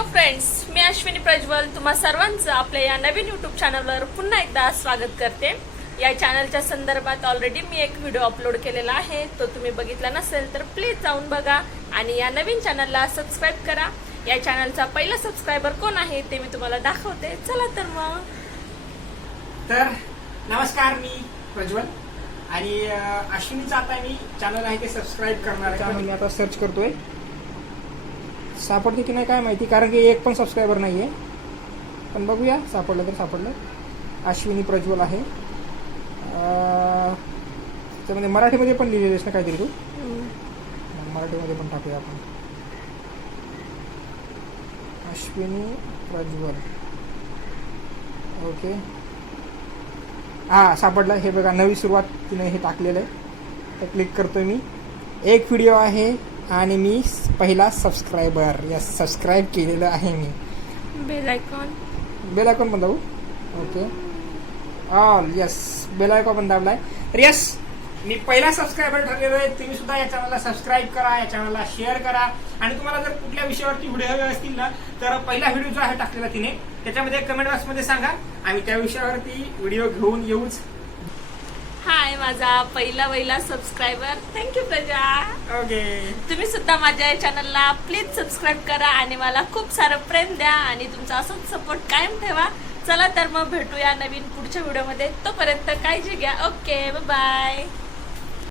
Hello friends, मी अश्विनी प्रज्वल तुम्हा सर्वांचं आपल्या या नवीन यूट्यूब चॅनलवर पुन्हा एकदा स्वागत करते. या चॅनलच्या संदर्भात ऑलरेडी मी एक व्हिडिओ अपलोड केलेला आहे, तो तुम्ही बघितला नसेल तर प्लीज जाऊन बघा आणि या नवीन चॅनलला सबस्क्राईब करा. या चॅनलचा पहिला सबस्क्रायबर कोण आहे ते मी तुम्हाला दाखवते. चला तर मग. तर नमस्कार, मी प्रज्वल आणि अश्विनीचा आता मी चॅनल आहे ते सबस्क्राईब करणार आहे. मी आता सर्च करतोय, सापडते की नाही काय माहिती, कारण की एक पण सबस्क्रायबर नाहीये. पण बघूया, सापडलं तर सापडलं. अश्विनी प्रज्वल आहे. त्यामध्ये मराठीमध्ये पण लिहिलेलंच ना काहीतरी, तू मराठीमध्ये पण टाकूया आपण. अश्विनी प्रज्वल. ओके, हा सापडला. हे बघा, नवी सुरुवात तिने हे टाकलेलं आहे. तर क्लिक करतोय मी. एक व्हिडिओ आहे आणि मी पहिला सबस्क्रायबर. यस, सबस्क्राईब केलेलं आहे मी. बेल आयकॉन पण दाबू. Okay, all. Yes, bell icon पण दाबलाय. तर यस, मी पहिला सबस्क्रायबर ठरलेलो आहे. तुम्ही सुद्धा या चॅनलला सबस्क्राईब करा, या चॅनलला शेअर करा. आणि तुम्हाला जर कुठल्या विषयावरती व्हिडिओ हवे असतील ना, तर पहिला व्हिडिओ जो आहे टाकलेला तिने, त्याच्यामध्ये कमेंट बॉक्समध्ये सांगा, आम्ही त्या विषयावरती व्हिडिओ घेऊन येऊच. हाय, माझा पहिला सबस्क्रायबर. थँक्यू प्रजा. ओके, तुम्ही सुद्धा माझ्या या चॅनलला प्लीज सबस्क्राईब करा आणि मला खूप सारं प्रेम द्या आणि तुमचा असंच सपोर्ट कायम ठेवा. चला तर मग भेटूया नवीन पुढच्या व्हिडिओमध्ये. तोपर्यंत काळजी घ्या. Okay, bye.